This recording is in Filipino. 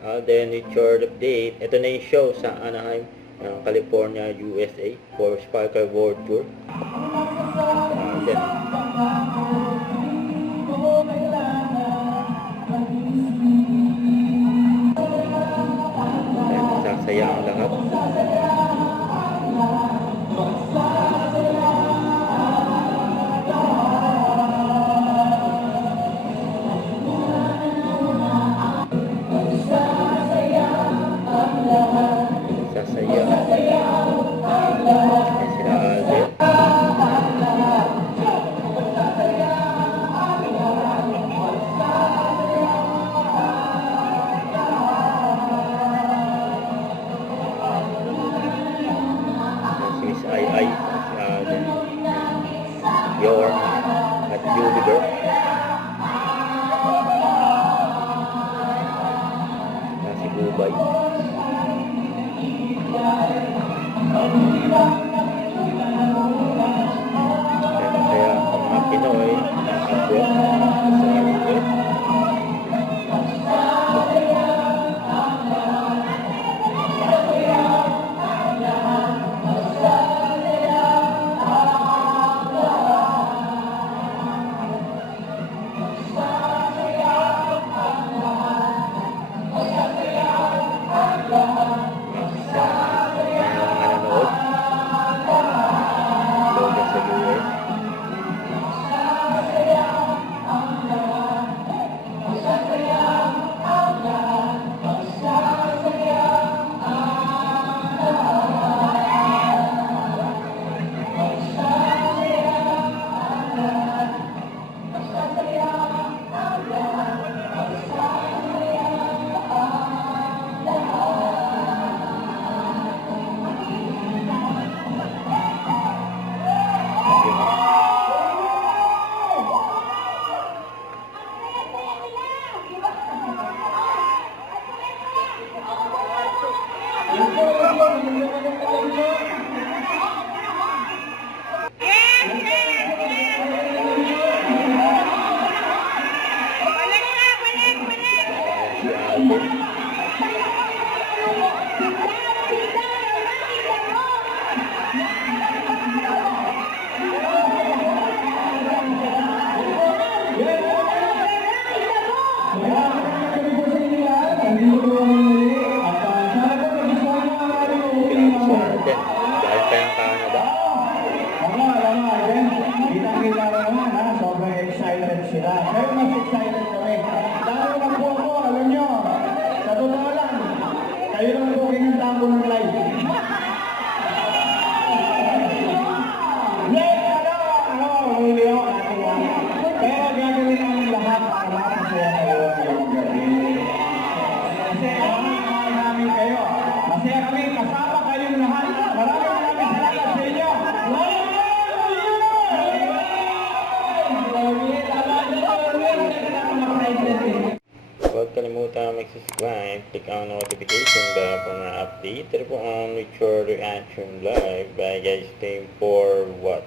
Then with short update, ito na yung show sa Anaheim, California, USA for Sparkle World Tour. Then, sasaya ang lahat. Sasaya. Ayan sila Alden. Si Miss Ai, si Alden. Yorm at Juliger. Si Bubay. Kaya ang mga Pinoy abroad sa US. Dahil pa ng Canada. Kita-kita naman ha, sobrang excited sila. Pero mas excited kami. Dahil lang po ako, alam nyo, sa totoo lang, kayo lang po kinanta ko ng live. Hindi ako katuwa. Pero gagawin namin lahat para makasaya kayo ngayong gabi. Kasi mahal namin kayo. Masaya kami kasama kayong lahat. Maraming salamat sa inyo. Huwag kalimutan mag-subscribe, click ang notification bell for mga update. Ito po ang With Your Reaction Live. Bye guys, stay for what?